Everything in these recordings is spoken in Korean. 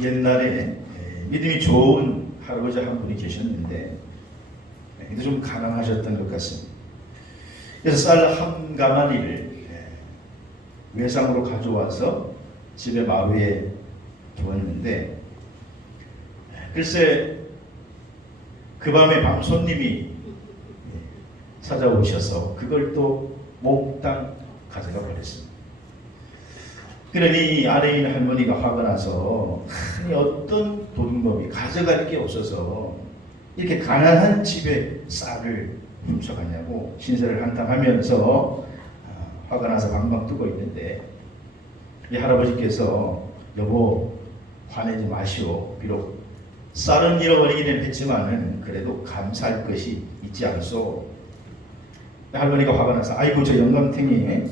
옛날에 믿음이 좋은 할아버지 한 분이 계셨는데 근데 좀 가난하셨던 것 같습니다. 그래서 쌀 한 가마니를 외상으로 가져와서 집에 마루에 두었는데 글쎄 그 밤에 밤 손님이 찾아오셔서 그걸 또 몽땅 가져가 버렸습니다. 그러니 안에 있는 할머니가 화가 나서 아니 어떤 도둑놈이 가져갈 게 없어서 이렇게 가난한 집에 쌀을 훔쳐가냐고 신세를 한탄하면서 화가 나서 방방 뜨고 있는데 이 할아버지께서 여보 화내지 마시오. 비록 쌀은 잃어버리기는 했지만은 그래도 감사할 것이 있지 않소. 할머니가 화가 나서 아이고 저 영감탱이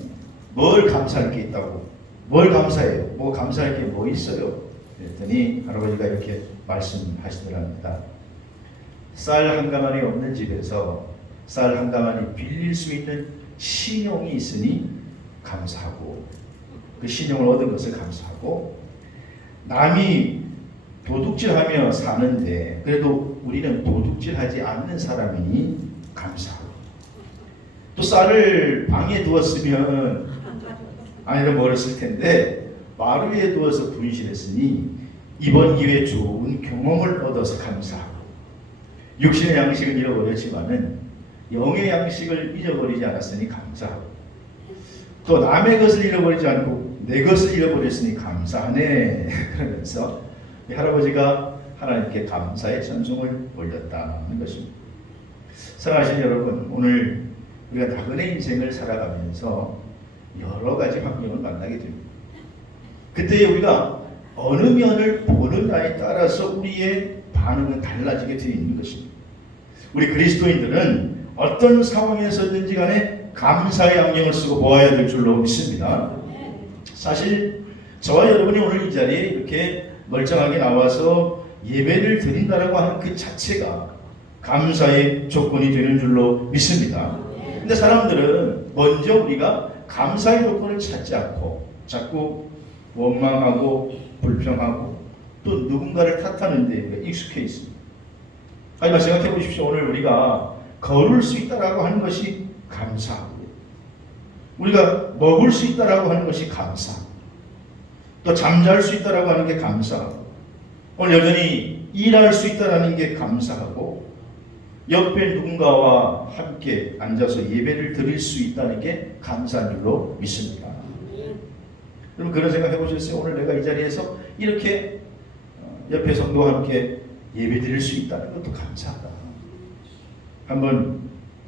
뭘 감사할 게 있다고 뭘 감사해요? 뭐 감사할 게 뭐 있어요? 그랬더니 할아버지가 이렇게 말씀하시더랍니다. 쌀 한 가마니 없는 집에서 쌀 한 가마니 빌릴 수 있는 신용이 있으니 감사하고 그 신용을 얻은 것을 감사하고 남이 도둑질하며 사는데 그래도 우리는 도둑질하지 않는 사람이니 감사하고 또 쌀을 방에 두었으면 안에는 멀었을 텐데 마루 위에 두어서 분실했으니 이번 기회에 좋은 경험을 얻어서 감사하고 육신의 양식을 잃어버렸지만은 영의 양식을 잊어버리지 않았으니 감사하고 또 남의 것을 잃어버리지 않고 내 것을 잃어버렸으니 감사하네. 그러면서 할아버지가 하나님께 감사의 찬송을 올렸다는 것입니다. 사랑하시는 여러분, 오늘 우리가 나그네 인생을 살아가면서 여러 가지 환경을 만나게 됩니다. 그때 우리가 어느 면을 보느냐에 따라서 우리의 반응은 달라지게 되어 있는 것입니다. 우리 그리스도인들은 어떤 상황에서든지 간에 감사의 안경을 쓰고 보아야 될 줄로 믿습니다. 사실 저와 여러분이 오늘 이 자리에 이렇게 멀쩡하게 나와서 예배를 드린다라고 하는 그 자체가 감사의 조건이 되는 줄로 믿습니다. 근데 사람들은 먼저 우리가 감사의 조건을 찾지 않고 자꾸 원망하고 불평하고 또 누군가를 탓하는 데 익숙해 있습니다. 하지만 생각해 보십시오. 오늘 우리가 걸을 수 있다라고 하는 것이 감사하고 우리가 먹을 수 있다라고 하는 것이 감사하고 또 잠잘 수 있다라고 하는 게 감사하고 오늘 여전히 일할 수 있다라는 게 감사하고 옆에 누군가와 함께 앉아서 예배를 드릴 수 있다는 게 감사한 줄로 믿습니다. 여러분 그런 생각 해보셨어요? 오늘 내가 이 자리에서 이렇게 옆에 성도와 함께 예배 드릴 수 있다는 것도 감사하다. 한번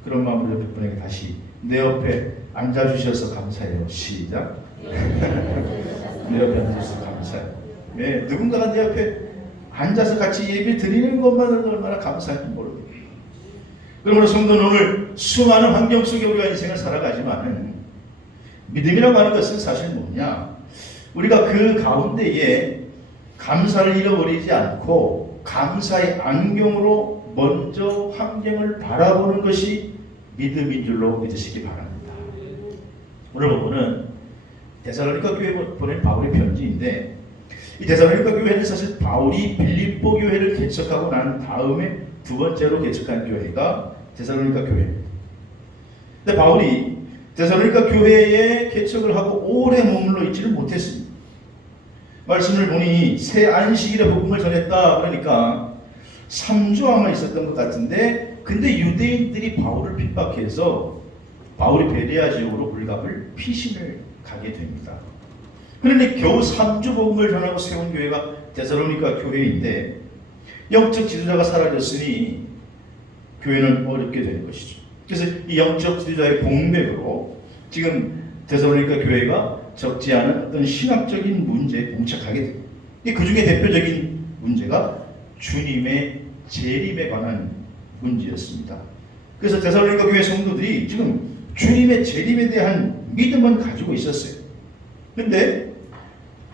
그런 마음으로 옆에 분에게 다시 내 옆에 앉아주셔서 감사해요. 시작. 내 옆에 앉아주셔서 감사해요. 네, 누군가가 내 옆에 앉아서 같이 예배 드리는 것만으로도 얼마나 감사한지 모르겠어요. 그러므로 성도는 오늘 수많은 환경 속에 우리가 인생을 살아가지만 믿음이라고 하는 것은 사실 뭐냐? 우리가 그 가운데에 감사를 잃어버리지 않고 감사의 안경으로 먼저 환경을 바라보는 것이 믿음인 줄로 믿으시기 바랍니다. 오늘 본문은 데살로니가 교회에 보낸 바울의 편지인데 이 데살로니가 교회는 사실 바울이 빌립보 교회를 개척하고 난 다음에 두 번째로 개척한 교회가 데살로니가 교회입니다. 근데 바울이 데살로니가 교회에 개척을 하고 오래 머물러 있지를 못했습니다. 말씀을 보니 새 안식일에 복음을 전했다 그러니까 3주 아마 있었던 것 같은데 근데 유대인들이 바울을 핍박해서 바울이 베레아 지역으로 불갑을 피신을 가게 됩니다. 그런데 겨우 3주 복음을 전하고 세운 교회가 데살로니가 교회인데 영적 지도자가 사라졌으니 교회는 어렵게 되는 것이죠. 그래서 이 영적 지도자의 공백으로 지금 데살로니가 교회가 적지 않은 어떤 신학적인 문제에 봉착하게 됩니다. 그 중에 대표적인 문제가 주님의 재림에 관한 문제였습니다. 그래서 데살로니가 교회 성도들이 지금 주님의 재림에 대한 믿음은 가지고 있었어요. 그런데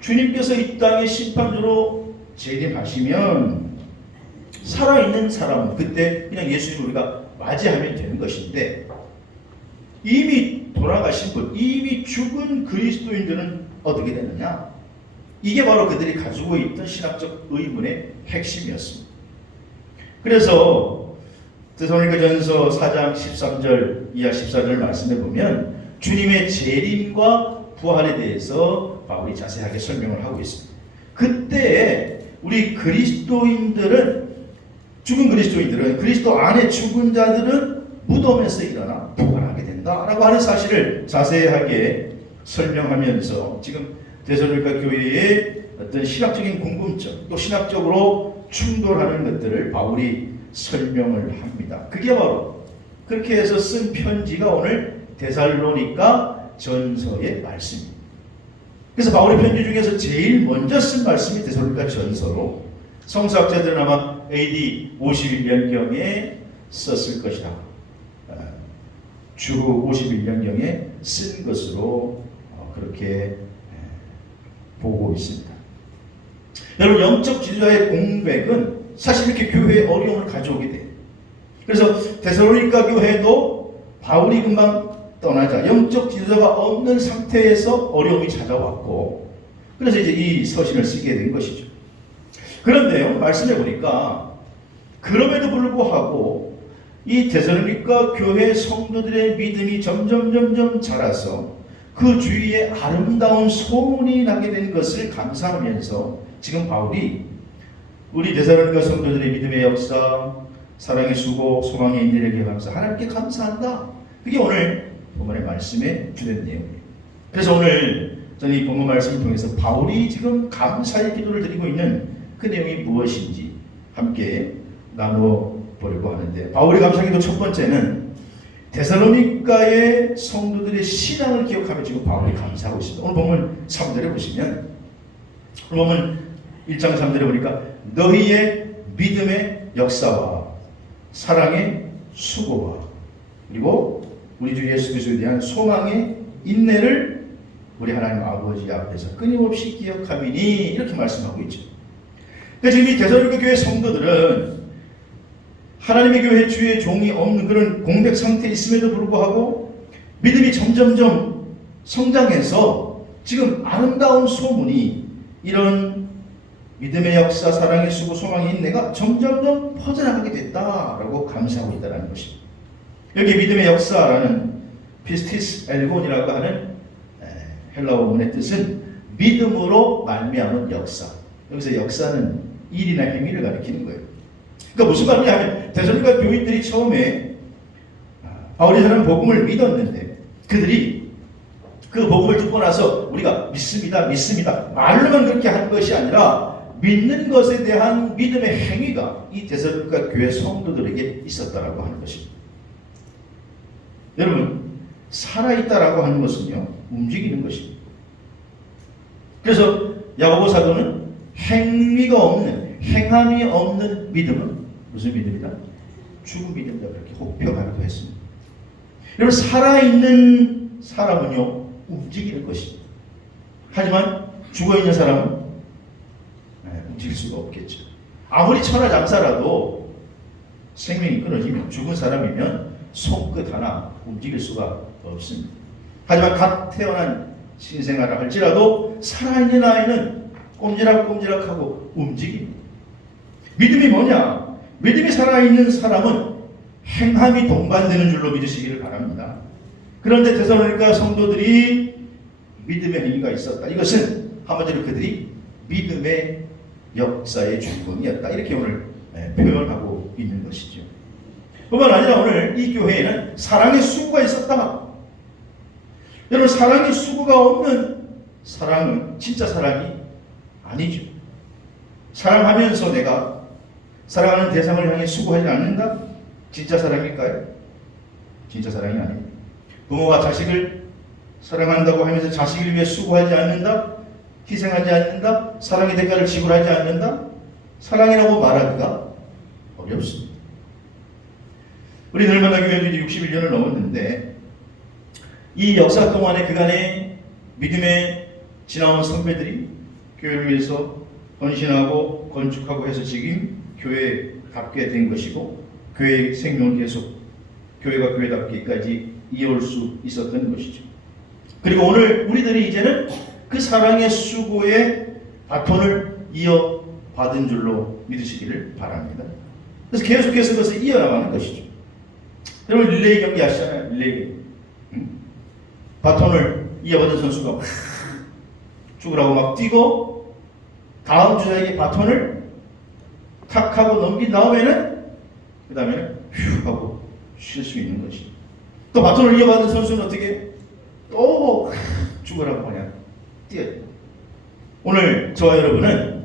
주님께서 이 땅의 심판주로 재림하시면 살아있는 사람은 그때 그냥 예수님을 우리가 맞이하면 되는 것인데 이미 돌아가신 분, 이미 죽은 그리스도인들은 어떻게 되느냐? 이게 바로 그들이 가지고 있던 신학적 의문의 핵심이었습니다. 그래서 데살로니가전서 4장 13절 이하 14절 말씀해 보면 주님의 재림과 부활에 대해서 바울이 자세하게 설명을 하고 있습니다. 그때 우리 죽은 그리스도인들은 그리스도 안에 죽은 자들은 무덤에서 일어나 부활하게 된다라고 하는 사실을 자세하게 설명하면서 지금 데살로니가 교회의 어떤 신학적인 궁금증 또 신학적으로 충돌하는 것들을 바울이 설명을 합니다. 그게 바로 그렇게 해서 쓴 편지가 오늘 데살로니가 전서의 말씀입니다. 그래서 바울의 편지 중에서 제일 먼저 쓴 말씀이 데살로니가 전서로 성서학자들은 아마 AD 51년경에 썼을 것이다. 주후 51년경에 쓴 것으로 그렇게 보고 있습니다. 여러분, 영적 지도자의 공백은 사실 이렇게 교회에 어려움을 가져오게 돼요. 그래서 데살로니가 교회도 바울이 금방 떠나자 영적 지도자가 없는 상태에서 어려움이 찾아왔고, 그래서 이제 이 서신을 쓰게 된 것이죠. 그런데요, 말씀해 보니까 그럼에도 불구하고 이 데살로니가 교회 성도들의 믿음이 점점 자라서 그 주위에 아름다운 소문이 나게 된 것을 감사하면서 지금 바울이 우리 데살로니가 성도들의 믿음의 역사, 사랑의 수고, 소망의 인내에게 감사, 하나님께 감사한다. 그게 오늘 본문의 말씀의 주된 내용이에요. 그래서 오늘 저는 이 본문 말씀을 통해서 바울이 지금 감사의 기도를 드리고 있는 그 내용이 무엇인지 함께 나눠보려고 하는데, 바울의 감사 기도 첫 번째는 데살로니가의 성도들의 신앙을 기억하며 지금 바울이 감사하고 있습니다. 오늘 본문 3절에 보시면, 오늘 본문 1장 3절에 보니까 너희의 믿음의 역사와 사랑의 수고와 그리고 우리 주 예수 그리스도에 대한 소망의 인내를 우리 하나님 아버지 앞에서 끊임없이 기억하미니, 이렇게 말씀하고 있죠. 그러니까 지금 이 데살로니가 교회 성도들은 하나님의 교회 주의 종이 없는 그런 공백 상태에 있음에도 불구하고 믿음이 점점점 성장해서 지금 아름다운 소문이, 이런 믿음의 역사, 사랑의 수고, 소망의 인내가 점점점 퍼져나가게 됐다라고 감사하고 있다는 것입니다. 여기 믿음의 역사라는 피스티스 엘곤이라고 하는 헬라어 원문의 뜻은 믿음으로 말미암은 역사. 여기서 역사는 일이나 행위를 가리키는 거예요. 그러니까 무슨 말이냐 하면 데살로니가 교인들이 처음에 바울이 전하는 복음을 믿었는데 그들이 그 복음을 듣고 나서 우리가 믿습니다 말로만 그렇게 한 것이 아니라 믿는 것에 대한 믿음의 행위가 이 데살로니가 교회 성도들에게 있었다라고 하는 것입니다. 여러분, 살아있다라고 하는 것은요, 움직이는 것입니다. 그래서 야고보 사도는 행위가 없는, 행함이 없는 믿음은 무슨 믿음이다? 죽은 믿음이다, 그렇게 혹평하기도 했습니다. 여러분, 살아있는 사람은요, 움직이는 것입니다. 하지만 죽어있는 사람은 움직일 수가 없겠죠. 아무리 천하장사라도 생명이 끊어지면, 죽은 사람이면 손끝 하나 움직일 수가 없습니다. 하지만 갓 태어난 신생아라 할지라도 살아있는 아이는 꼼지락꼼지락하고 움직입니다. 믿음이 뭐냐? 믿음이 살아있는 사람은 행함이 동반되는 줄로 믿으시기를 바랍니다. 그런데 데살로니가 성도들이 믿음의 행위가 있었다. 이것은 한마디로 그들이 믿음의 역사의 주인공이었다. 이렇게 오늘 표현하고 있는 것이죠. 뿐만 아니라 오늘 이 교회에는 사랑의 수고가 있었다. 여러분, 사랑의 수고가 없는 사랑은 진짜 사랑이 아니죠. 사랑하면서 내가 사랑하는 대상을 향해 수고하지 않는다? 진짜 사랑일까요? 진짜 사랑이 아닙니다. 부모가 자식을 사랑한다고 하면서 자식을 위해 수고하지 않는다? 희생하지 않는다? 사랑의 대가를 지불하지 않는다? 사랑이라고 말하기가 어렵습니다. 우리 늘만나 교회도 이제 61년을 넘었는데 이 역사 동안에 그간의 믿음에 지나온 선배들이 교회를 위해서 헌신하고 건축하고 해서 지금 교회답게 된 것이고, 교회의 생명을 계속 교회가 교회답게까지 이어올 수 있었던 것이죠. 그리고 오늘 우리들이 이제는 그 사랑의 수고에 바톤을 이어받은 줄로 믿으시기를 바랍니다. 그래서 계속해서 그것을 이어나가는 것이죠. 여러분 릴레이 경기 아시잖아요. 릴레이 경기. 바톤을 이어받은 선수가 막 죽으라고 막 뛰고 다음 주자에게 바톤을 탁 하고 넘긴 다음에는 그 다음에는 휴 하고 쉴 수 있는 것이. 또 바톤을 이어받은 선수는 어떻게 또 죽으라고 그냥 뛰어요. 오늘 저와 여러분은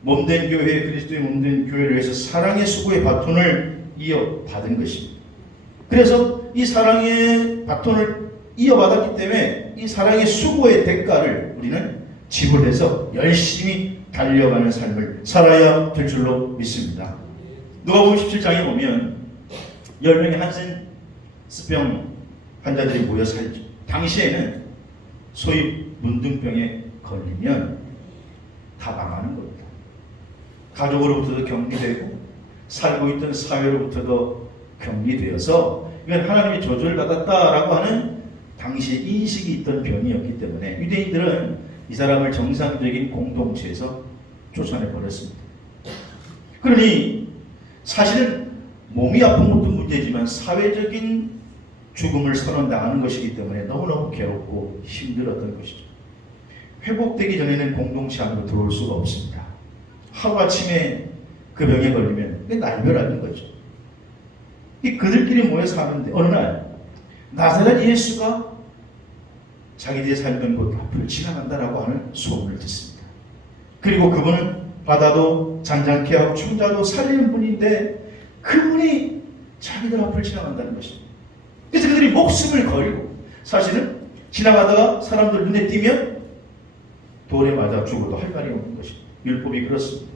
몸된 교회, 그리스도의 몸된 교회를 위해서 사랑의 수고의 바톤을 이어받은 것입니다. 그래서 이 사랑의 바톤을 이어받았기 때문에 이 사랑의 수고의 대가를 우리는 지불해서 열심히 달려가는 삶을 살아야 될 줄로 믿습니다. 누가복음 17장에 보면 10명의 한센스병 환자들이 모여 살죠. 당시에는 소위 문둥병에 걸리면 다 망하는 겁니다. 가족으로부터도 격리되고 살고 있던 사회로부터도 격리되어서 이건 하나님의 저주를 받았다라고 하는 당시에 인식이 있던 병이었기 때문에 유대인들은 이 사람을 정상적인 공동체에서 쫓아내버렸습니다. 그러니 사실은 몸이 아픈 것도 문제지만 사회적인 죽음을 선언당하는 것이기 때문에 너무너무 괴롭고 힘들었던 것이죠. 회복되기 전에는 공동체 안으로 들어올 수가 없습니다. 하루아침에 그 병에 걸리면 그게 날벼락인 거죠. 그들끼리 모여 사는데 어느 날 나사렛 예수가 자기들의 살던 곳 앞을 지나간다라고 하는 소문을 듣습니다. 그리고 그분은 바다도 잔잔케 하고 충자도 살리는 분인데 그분이 자기들 앞을 지나간다는 것입니다. 그래서 그들이 목숨을 걸고 사실은 지나가다가 사람들 눈에 띄면 돌에 맞아 죽어도 할 말이 없는 것입니다. 율법이 그렇습니다.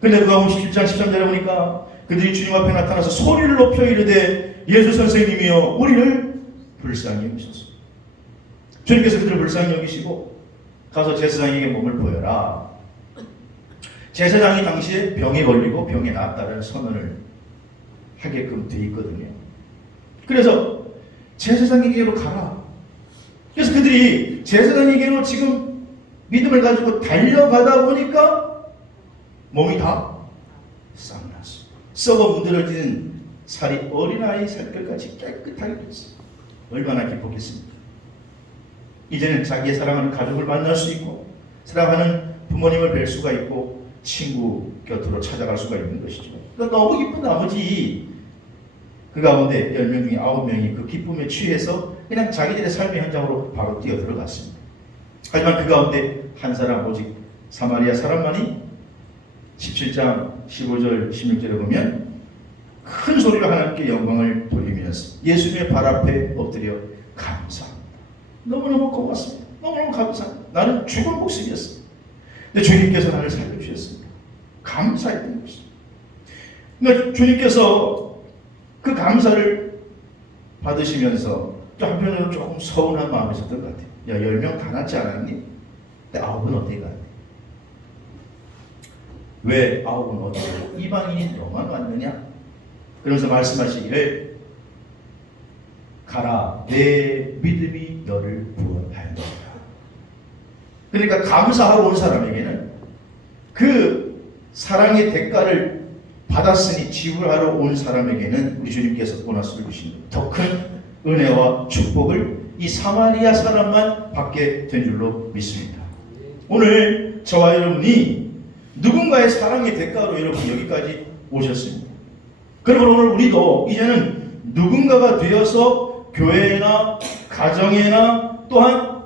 그런데 누가복음 17장 13절에 보니까 그들이 주님 앞에 나타나서 소리를 높여 이르되 예수 선생님이여 우리를 불쌍히 여기소서. 주님께서 그들을 불쌍히 여기시고 가서 제사장에게 몸을 보여라. 제사장이 당시에 병에 걸리고 병에 나았다는 선언을 하게끔 돼 있거든요. 그래서 제사장에게로 가라. 그래서 그들이 제사장에게로 지금 믿음을 가지고 달려가다 보니까 몸이 다 쌍났어. 썩어 문드러진 살이 어린아이 살결같이 깨끗하게 됐어. 얼마나 기뻤겠습니까? 이제는 자기의 사랑하는 가족을 만날 수 있고 사랑하는 부모님을 뵐 수가 있고 친구 곁으로 찾아갈 수가 있는 것이죠. 그러니까 너무 기쁜 나머지 그 가운데 10명 중에 9명이 그 기쁨에 취해서 그냥 자기들의 삶의 현장으로 바로 뛰어들어갔습니다. 하지만 그 가운데 한 사람 오직 사마리아 사람만이 17장 15절 16절에 보면 큰 소리로 하나님께 영광을 돌리면서 예수님의 발 앞에 엎드려 감사합니다. 너무너무 고맙습니다. 너무너무 감사합니다. 나는 죽을 목숨이었습니다. 근데 주님께서 나를 살려주셨습니다. 감사했던 것입니다. 그러니까 주님께서 그 감사를 받으시면서 또 한편으로 조금 서운한 마음이 있었던 것 같아요. 야, 10명 다 낫지 않았니? 근데 9은 어디 갔니? 왜 9은 어디 갔니? 이방인이 너만 왔느냐? 그러면서 말씀하시기를 가라, 내 믿음이 너를 구원하였노라. 그러니까 감사하고 온 사람에게는 그 사랑의 대가를 받았으니 지불하러 온 사람에게는 우리 주님께서 보너스를 주신 더 큰 은혜와 축복을 이 사마리아 사람만 받게 된 줄로 믿습니다. 오늘 저와 여러분이 누군가의 사랑의 대가로 여러분 여기까지 오셨습니다. 그러므로 오늘 우리도 이제는 누군가가 되어서 교회나 가정에나 또한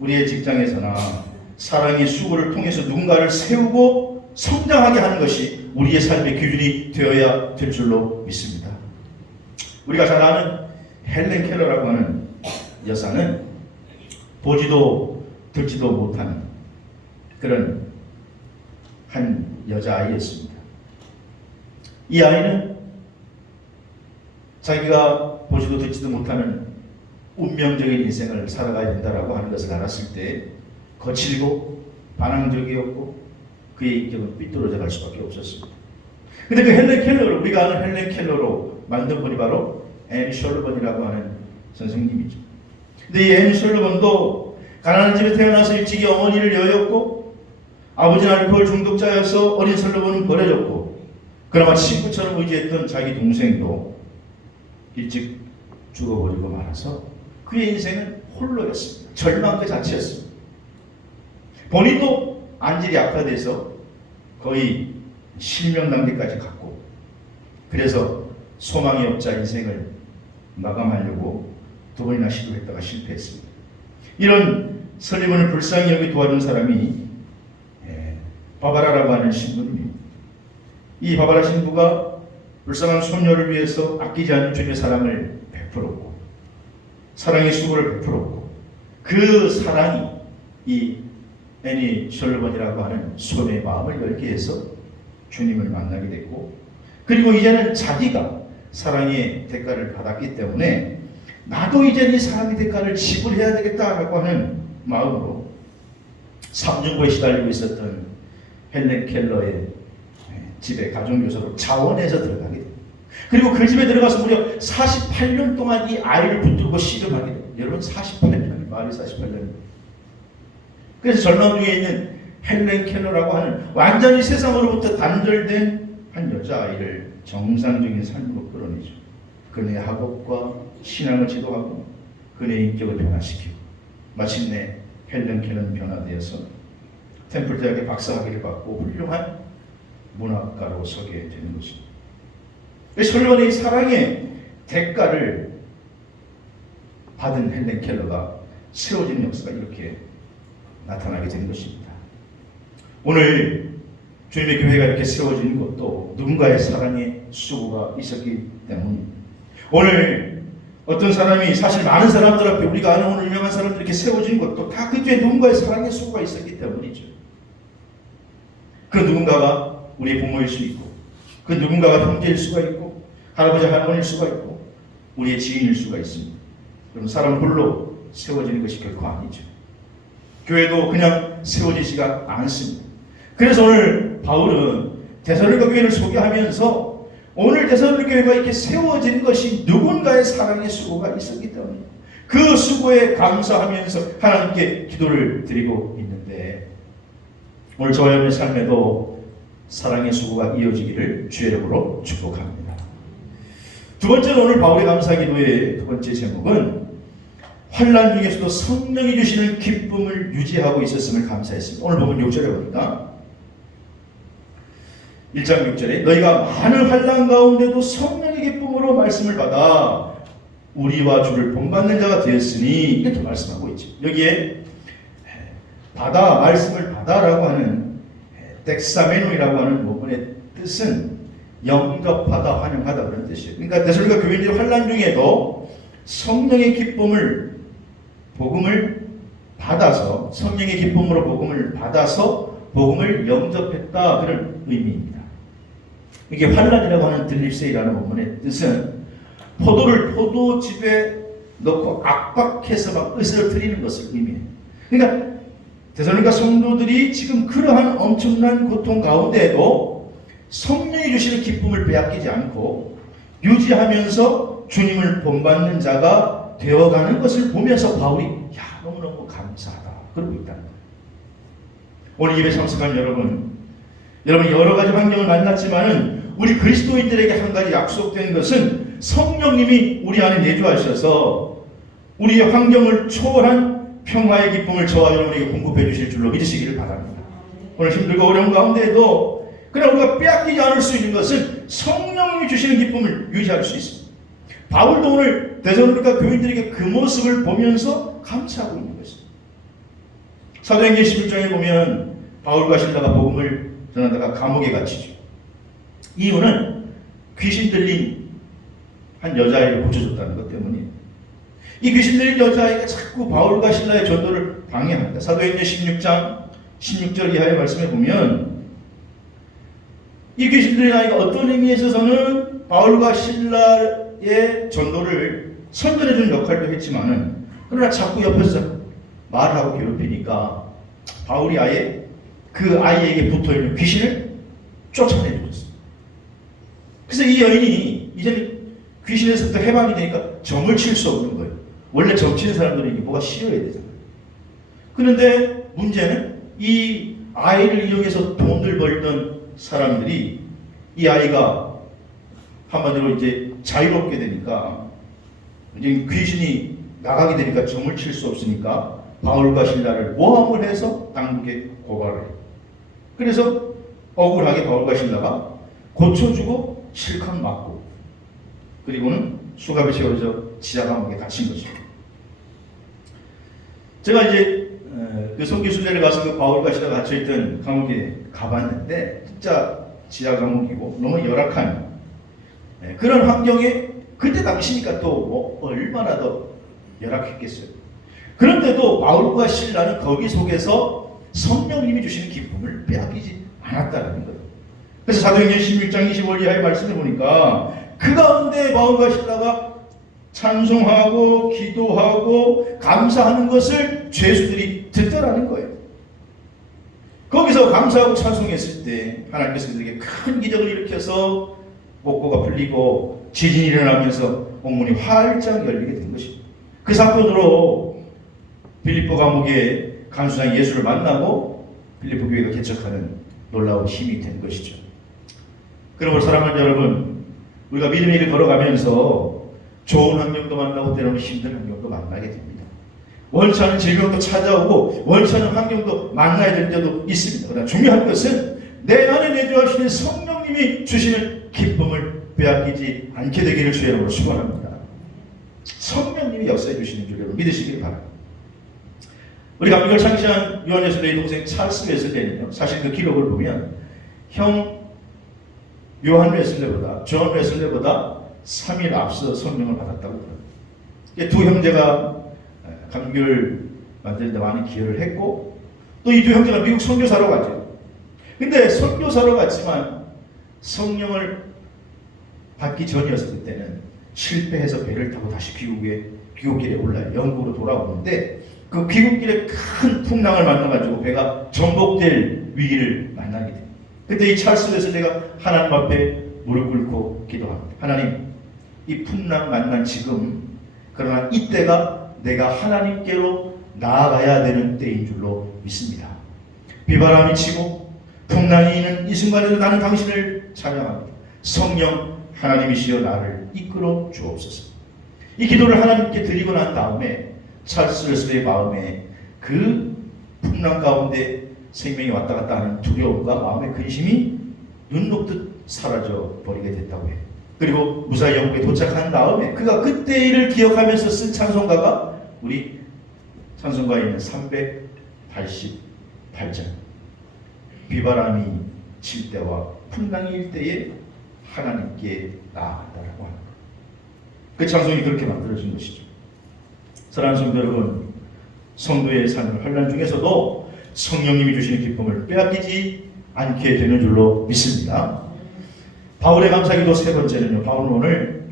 우리의 직장에서나 사랑의 수고를 통해서 누군가를 세우고 성장하게 하는 것이 우리의 삶의 기준이 되어야 될 줄로 믿습니다. 우리가 잘 아는 헬렌 켈러라고 하는 여사는 보지도 듣지도 못하는 그런 한 여자아이였습니다. 이 아이는 자기가 보지도 듣지도 못하는 운명적인 인생을 살아가야 된다라고 하는 것을 알았을 때 거칠고 반항적이었고 그의 인격은 삐뚤어져 갈 수밖에 없었습니다. 근데 그 헬렌 켈러를 우리가 아는 헬렌 켈러로 만든 분이 바로 앤 셜러번이라고 하는 선생님이죠. 근데 이 앤 셜러번도 가난한 집에 태어나서 일찍이 어머니를 여였고 아버지는 알코올 중독자여서 어린 솔로몬은 버려졌고, 그나마 친구처럼 의지했던 자기 동생도 일찍 죽어버리고 말아서 그의 인생은 홀로였습니다. 절망 그 자체였습니다. 본인도 안질이 악화돼서 거의 실명 단계까지 갔고, 그래서 소망이 없자 인생을 마감하려고 두 번이나 시도했다가 실패했습니다. 이런 솔로몬을 불쌍히 여기 도와준 사람이 바바라라고 하는 신부입니다. 이 바바라 신부가 불쌍한 소녀를 위해서 아끼지 않은 주님의 사랑을 베풀었고, 사랑의 수고를 베풀었고, 그 사랑이 이 애니 솔로몬이라고 하는 소녀의 마음을 열게 해서 주님을 만나게 됐고, 그리고 이제는 자기가 사랑의 대가를 받았기 때문에 나도 이제 이 사랑의 대가를 지불해야 되겠다라고 하는 마음으로 삼중고에 시달리고 있었던 헬렌 켈러의 집에 가정교사로 자원해서 들어가게 됩니다. 그리고 그 집에 들어가서 무려 48년 동안 이 아이를 붙들고 씨름하게 됩니다. 여러분 48년, 말이 48년. 그래서 절망 중에 있는 헬렌 켈러라고 하는 완전히 세상으로부터 단절된 한 여자아이를 정상적인 삶으로 끌어내죠. 그네의 학업과 신앙을 지도하고 그네의 인격을 변화시키고, 마침내 헬렌 켈러는 변화되어서 템플 대학의 박사학위를 받고 훌륭한 문학가로 서게 되는 것입니다. 솔로몬의 사랑의 대가를 받은 헬렌 켈러가 세워진 역사가 이렇게 나타나게 된 것입니다. 오늘 주님의 교회가 이렇게 세워진 것도 누군가의 사랑의 수고가 있었기 때문입니다. 오늘 어떤 사람이, 사실 많은 사람들 앞에 우리가 아는 오늘 유명한 사람들 이렇게 세워진 것도 다 그 뒤에 누군가의 사랑의 수고가 있었기 때문이죠. 그 누군가가 우리의 부모일 수 있고, 그 누군가가 형제일 수가 있고, 할아버지 할머니일 수가 있고, 우리의 지인일 수가 있습니다. 그럼 사람 홀로 세워지는 것이 결코 아니죠. 교회도 그냥 세워지지가 않습니다. 그래서 오늘 바울은 데살로니가 교회를 소개하면서 오늘 데살로니가 교회가 이렇게 세워진 것이 누군가의 사랑의 수고가 있었기 때문에 그 수고에 감사하면서 하나님께 기도를 드리고 있는데, 오늘 저와 여러분의 삶에도 사랑의 수고가 이어지기를 주의 이름으로 축복합니다. 두 번째는 오늘 바울의 감사기도의 두 번째 제목은 환난 중에서도 성령이 주시는 기쁨을 유지하고 있었음을 감사했습니다. 오늘 보면 6절에 보니까 1장 6절에 너희가 많은 환난 가운데도 성령의 기쁨으로 말씀을 받아 우리와 주를 본받는 자가 되었으니, 이렇게 말씀하고 있죠. 여기에 받아, 말씀을 받아라고 하는 덱사메노이라고 하는 부분의 뜻은 영접하다, 환영하다 그런 뜻이에요. 그러니까 데살로니가 교회인들이 환난 중에도 성령의 기쁨을, 복음을 받아서, 성령의 기쁨으로 복음을 받아서 복음을 영접했다, 그런 의미입니다. 이게 환난이라고 하는 들립세이라는 부분의 뜻은 포도를 포도즙에 넣고 압박해서 막 으스러뜨리는 것을 의미해요. 그러니까 데살로니가 성도들이 지금 그러한 엄청난 고통 가운데에도 성령이 주시는 기쁨을 빼앗기지 않고 유지하면서 주님을 본받는 자가 되어가는 것을 보면서 바울이 너무너무 감사하다 그러고 있다는 거예요. 오늘 예배 참석한 여러분 여러 가지 환경을 만났지만은 우리 그리스도인들에게 한 가지 약속된 것은 성령님이 우리 안에 내주하셔서 우리의 환경을 초월한 평화의 기쁨을 저와 여러분에게 공급해 주실 줄로 믿으시기를 바랍니다. 오늘 힘들고 어려운 가운데에도 그냥 우리가 빼앗기지 않을 수 있는 것은 성령님이 주시는 기쁨을 유지할 수 있습니다. 바울도 오늘 데살로니가 교인들에게 그 모습을 보면서 감사하고 있는 것입니다. 사도행전 11장에 보면 바울과 실라가 복음을 전하다가 감옥에 갇히죠. 이유는 귀신 들린 한 여자아이를 고쳐줬다는 것 때문이에요. 이 귀신 들린 여자아이가 자꾸 바울과 실라의 전도를 방해합니다. 사도행전 16장 16절 이하의 말씀에 보면 이 귀신 들린 아이가 어떤 의미에 있어서는 바울과 실라의 전도를 선전해주는 역할도 했지만은, 그러나 자꾸 옆에서 말하고 괴롭히니까 바울이 아예 그 아이에게 붙어있는 귀신을 쫓아내줬어요. 그래서 이 여인이 이제 귀신에서부터 해방이 되니까 점을 칠 수 없는 거예요. 원래 점 치는 사람들은 이게 뭐가 싫어야 되잖아요. 그런데 문제는 이 아이를 이용해서 돈을 벌던 사람들이 이 아이가 한마디로 이제 자유롭게 되니까 이제 귀신이 나가게 되니까 점을 칠 수 없으니까 바울과 실라를 모함을 해서 당국에 고발을 해요. 그래서 억울하게 바울과 실라가 고쳐주고 실컷 맞고 그리고는 수갑에 채워져 지하 감옥에 갇힌 것이죠. 제가 이제 그 선교 순례를 가서 그 바울과 실라가 갇혀있던 감옥에 가봤는데 진짜 지하 감옥이고 너무 열악한 그런 환경에 그때 당시니까 또 뭐 얼마나 더 열악했겠어요. 그런데도 바울과 실라는 거기 속에서 성령님이 주시는 기쁨을 빼앗기지 않았다는 거예요. 그래서 사도행전 16장 25절 이하의 말씀을 보니까 그 가운데 바울과 실라가 찬송하고 기도하고 감사하는 것을 죄수들이 듣더라는 거예요. 거기서 감사하고 찬송했을 때 하나님께서 그들에게 큰 기적을 일으켜서 목고가 풀리고 지진이 일어나면서 옥문이 활짝 열리게 된 것입니다. 그 사건으로 빌립보 감옥에 간수장 예수를 만나고 빌립보 교회가 개척하는 놀라운 힘이 된 것이죠. 그러므로 사랑하는 여러분, 우리가 믿음의 길을 걸어가면서 좋은 환경도 만나고 때로는 힘든 환경도 만나게 됩니다. 원치 않은 질병도 찾아오고 원치 않은 환경도 만나야 될 때도 있습니다. 그러나 중요한 것은 내 안에 내주하시는 성령님이 주시는 기쁨을 빼앗기지 않게 되기를 주의 이름으로 축원합니다. 성령님이 역사해 주시는 줄로 믿으시길 바랍니다. 우리 감격을 창시한 요한 웨슬레의 동생 찰스 웨슬레는요, 사실 그 기록을 보면 형 요한 웨슬레보다 존 웨슬레보다 3일 앞서 성령을 받았다고 그래요. 두 형제가 감교를 만드는 데 많이 기여를 했고 또 이 두 형제가 미국 선교사로 가죠. 근데 선교사로 갔지만 성령을 받기 전이었을 때는 실패해서 배를 타고 다시 귀국길에 올라요. 영국으로 돌아오는데 그 귀국길에 큰 풍랑을 만나가지고 배가 전복될 위기를 만나게 됩니다. 그때 이 찰스 웨슬레가 하나님 앞에 무릎 꿇고 기도합니다. 하나님, 이 풍랑 만난 지금, 그러나 이때가 내가 하나님께로 나아가야 되는 때인 줄로 믿습니다. 비바람이 치고 풍랑이 있는 이 순간에도 나는 당신을 찬양합니다. 성령 하나님이시여 나를 이끌어 주옵소서. 이 기도를 하나님께 드리고 난 다음에 찰스 웨슬레의 마음에 그 풍랑 가운데 생명이 왔다 갔다 하는 두려움과 마음의 근심이 눈 녹듯 사라져 버리게 됐다고 해요. 그리고 무사히 영국에 도착한 다음에 그가 그때 일을 기억하면서 쓴 찬송가가 우리 찬송가에 있는 388장 비바람이 칠 때와 풍랑이 일 때에 하나님께 나아간다라고 하는 거예요. 그 찬송이 그렇게 만들어진 것이죠. 사랑하는 성도 여러분, 성도의 삶을 환난 중에서도 성령님이 주시는 기쁨을 빼앗기지 않게 되는 줄로 믿습니다. 바울의 감사기도 세 번째는요, 바울은 오늘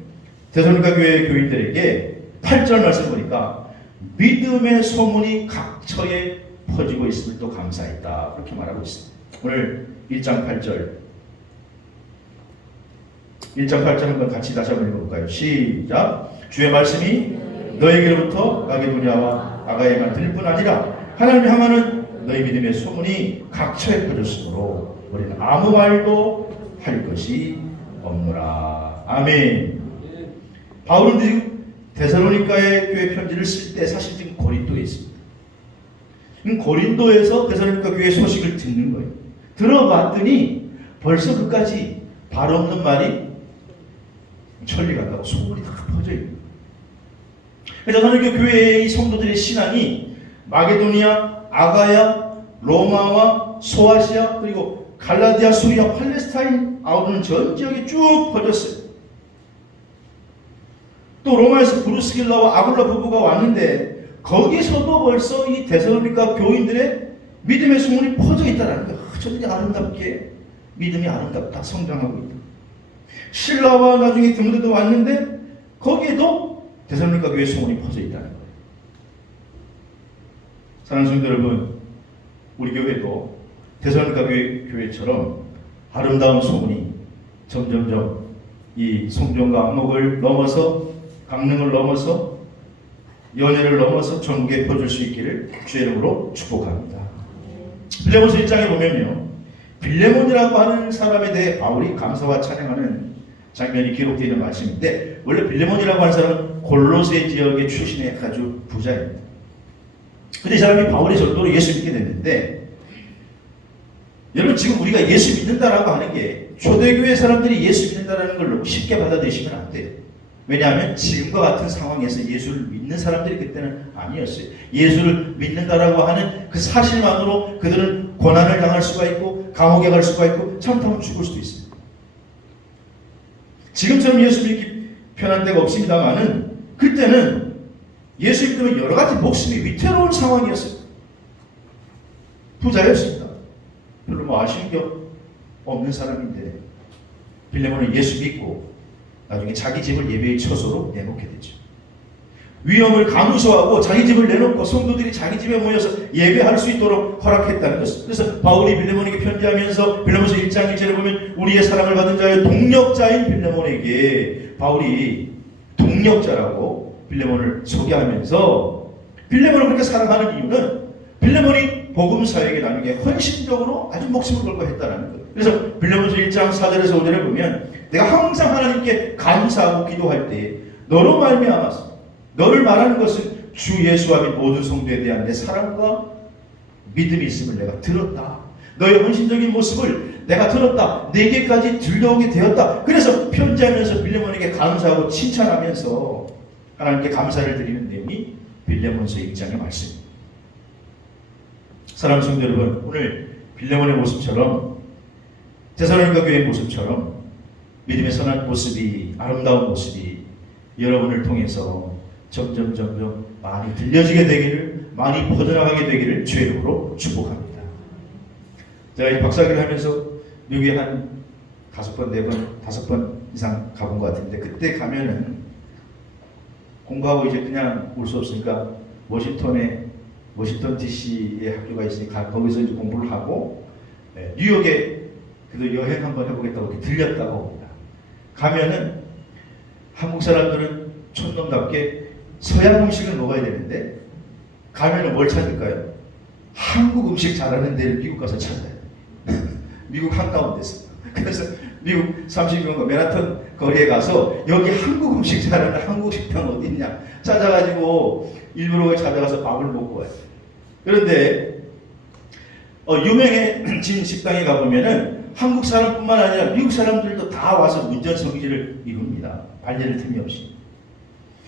데살로니가 교회 교인들에게 8절 말씀 보니까 믿음의 소문이 각처에 퍼지고 있음을 또 감사했다, 그렇게 말하고 있습니다. 오늘 1장 8절 한번 같이 다시 한번 읽어볼까요? 시작. 주의 말씀이 너에게로부터 마게도냐와 아가야에만 들릴 뿐 아니라 하나님을 향하는 너희 믿음의 소문이 각처에 퍼졌으므로 우리는 아무 말도 할 것이 없노라. 아멘. 바울은 지금 데살로니가의 교회 편지를 쓸 때 사실 지금 고린도에 있습니다. 고린도에서 데살로니가 교회 소식을 듣는 거예요. 들어봤더니 벌써 그까지 발 없는 말이 천리 간다고 소문이 다 퍼져 있는 거예요. 데살로니가 교회의 성도들의 신앙이 마게도니아, 아가야, 로마와 소아시아 그리고 갈라디아, 수리아, 팔레스타인 아우르는 전 지역에 쭉 퍼졌어요. 또 로마에서 브루스길라와 아굴라 부부가 왔는데 거기서도 벌써 이 데살로니가 교인들의 믿음의 소문이 퍼져 있다는 거예요. 저들이 아름답게 믿음이 아름답다 성장하고 있다. 신라와 나중에 디모데도 왔는데 거기에도 데살로니가 교회 소문이 퍼져 있다는 거예요. 사랑하는 성도 여러분, 우리 교회도 데살로니가 교회처럼 아름다운 소문이 점점점 이 성전과 안목을 넘어서 강릉을 넘어서 연예를 넘어서 전국에 퍼질 수 있기를 주의 이름으로 축복합니다. 빌레몬서 1장에 보면요, 빌레몬이라고 하는 사람에 대해 바울이 감사와 찬양하는 장면이 기록되어 있는 말씀인데, 원래 빌레몬이라고 하는 사람은 골로새 지역의 출신의 아주 부자입니다. 근데 이 사람이 바울의 절도로 예수 믿게 됐는데, 여러분 지금 우리가 예수 믿는다라고 하는 게 초대교회 사람들이 예수 믿는다라는 걸 너무 쉽게 받아들이시면 안 돼요. 왜냐하면 지금과 같은 상황에서 예수를 믿는 사람들이 그때는 아니었어요. 예수를 믿는다라고 하는 그 사실만으로 그들은 고난을 당할 수가 있고 감옥에 갈 수가 있고 잘못하면 죽을 수도 있어요. 지금처럼 예수 믿기 편한 데가 없습니다만은 그때는 예수 믿으면 여러 가지 목숨이 위태로운 상황이었어요. 부자였습니다. 별로 뭐 아쉬운 게 없는 사람인데 빌레몬은 예수 믿고 나중에 자기 집을 예배의 처소로 내놓게 되죠. 위험을 감수하고 자기 집을 내놓고 성도들이 자기 집에 모여서 예배할 수 있도록 허락했다는 것을. 그래서 바울이 빌레몬에게 편지하면서 빌레몬서 1장 1절에 보면 우리의 사랑을 받은 자의 동력자인 빌레몬에게 바울이 동력자라고 빌레몬을 소개하면서 빌레몬을 그렇게 사랑하는 이유는 빌레몬이 복음사에게 나누게 헌신적으로 아주 목숨을 걸고 했다는 거예요. 그래서 빌레몬서 1장 4절에서 5절에 보면 내가 항상 하나님께 감사하고 기도할 때 너로 말미암아서 너를 말하는 것은 주 예수와 및 모든 성도에 대한 내 사랑과 믿음이 있음을 내가 들었다. 너의 헌신적인 모습을 내가 들었다. 내게까지 들려오게 되었다. 그래서 편지하면서 빌레몬에게 감사하고 칭찬하면서 하나님께 감사를 드리는 내용이 빌레몬서 1장의 말씀입니다. 사랑하는 성도 여러분, 오늘 빌레몬의 모습처럼 데살로니가 교회의 모습처럼 믿음의 선한 모습이, 아름다운 모습이 여러분을 통해서 점점 많이 들려지게 되기를, 많이 퍼져나가게 되기를 주의 이름으로 축복합니다. 제가 이 박사학위를 하면서 미국에 한 5번, 4번, 5번 이상 가본 것 같은데 그때 가면은 공부하고 이제 그냥 올 수 없으니까 워싱턴 DC에 학교가 있으니까 거기서 이제 공부를 하고 뉴욕에 그래도 여행 한번 해보겠다고 이렇게 들렸다고 합니다. 가면은 한국 사람들은 촌놈답게 서양 음식을 먹어야 되는데 가면은 뭘 찾을까요? 한국 음식 잘하는 데를 미국 가서 찾아요. 미국 한가운데서. 그래서 미국 32번가 맨하튼 거리에 가서 여기 한국 음식 잘하는 한국 식당 어디 있냐 찾아가지고 일부러 찾아가서 밥을 먹고 와요. 그런데 유명해진 식당에 가보면은 한국 사람뿐만 아니라 미국 사람들도 다 와서 운전성기를 이룹니다. 발제를 틈이 없이.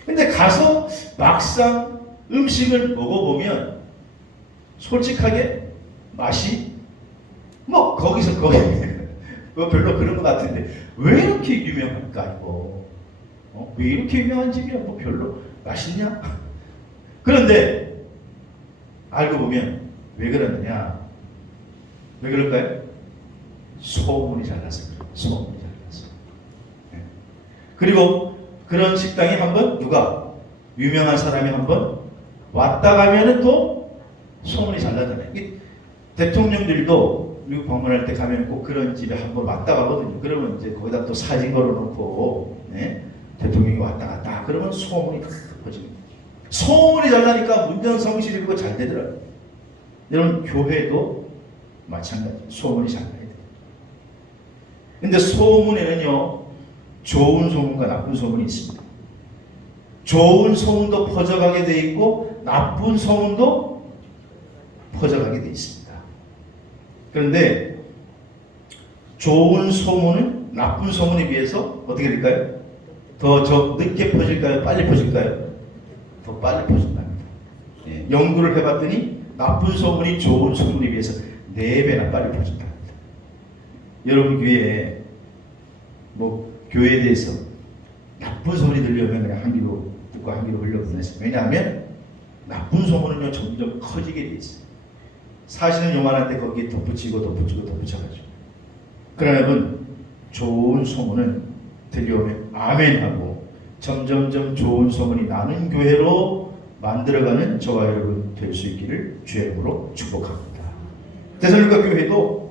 근데 가서 막상 음식을 먹어보면 솔직하게 맛이 뭐 거기서 거기 뭐 별로 그런 것 같은데 왜 이렇게 유명할까 이거? 왜 이렇게 유명한 집이야? 뭐 별로 맛있냐? 그런데 알고 보면 왜 그러느냐? 왜 그럴까요? 소문이 잘 나서 그래요. 소문이 잘 나서. 네. 그리고 그런 식당에 한번 누가 유명한 사람이 한번 왔다 가면은 또 소문이 잘 나잖아요. 대통령들도 미국 방문할 때 가면 꼭 그런 집에 한번 왔다 가거든요. 그러면 이제 거기다 또 사진 걸어놓고 네? 대통령이 왔다 갔다 그러면 소문이 다 퍼집니다. 소문이 잘 나니까 문전성실이고 잘 되더라고요. 여러분 교회도 마찬가지 소문이 잘 나야 돼요. 근데 소문에는요 좋은 소문과 나쁜 소문이 있습니다. 좋은 소문도 퍼져가게 돼 있고 나쁜 소문도 퍼져가게 돼 있습니다. 그런데 좋은 소문은 나쁜 소문에 비해서 어떻게 될까요? 더 늦게 퍼질까요? 빨리 퍼질까요? 더 빨리 퍼진답니다. 예, 연구를 해봤더니 나쁜 소문이 좋은 소문에 비해서 4배나 빨리 퍼진답니다. 여러분 교회에 교회에 대해서 나쁜 소문이 들려오면 그냥 한 귀로 듣고 한 귀로 흘려보내세요. 왜냐하면 나쁜 소문은요 점점 커지게 돼 있어요. 사실은 요만한데 거기에 덧붙여가지고. 그러나 여러분 좋은 소문은 들려오면 아멘하고 점점점 좋은 소문이 나는 교회로 만들어가는 저와 여러분 될 수 있기를 주의 이름으로 축복합니다. 데살로니가 교회도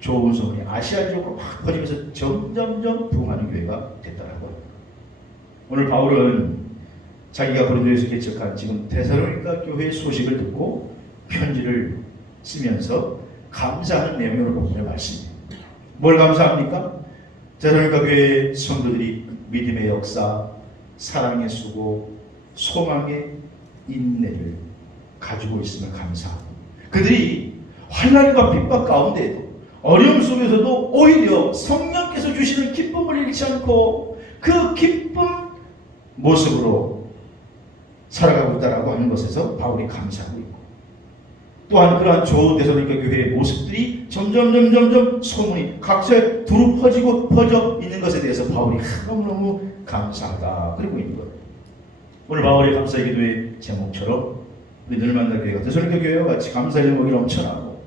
좋은 소문이 아시아 지역으로 확 퍼지면서 점점점 부흥하는 교회가 됐더라고요. 오늘 바울은 자기가 고린도에서 개척한 지금 데살로니가 교회의 소식을 듣고 편지를 쓰면서 감사하는 내용을 보면 말씀입니다. 뭘 감사합니까? 대살로니가 교회 성도들이 믿음의 역사, 사랑의 수고, 소망의 인내를 가지고 있음을 감사하고, 그들이 환난과 핍박 가운데에도 어려움 속에서도 오히려 성령께서 주시는 기쁨을 잃지 않고 그 기쁨 모습으로 살아가고 있다라고 하는 것에서 바울이 감사하고 있고, 또한 그러한 좋은 데살로니가 교회의 모습들이 점점 소문이 각처에 두루 퍼져 있는 것에 대해서 바울이 너무너무 감사하다 그러고 있는 거예요. 오늘 바울의 감사의 기도의 제목처럼 우리 늘 만날 교회가 데살로니가 교회와 같이 감사의 제목이 넘쳐나고,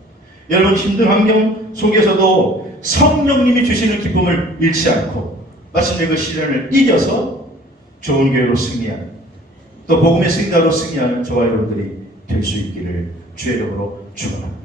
여러분 힘든 환경 속에서도 성령님이 주시는 기쁨을 잃지 않고 마침내 그 시련을 이겨서 좋은 교회로 승리하는, 또 복음의 승자로 승리하는 저와 여러분들이 될 수 있기를 주의 이름으로 축원합니다.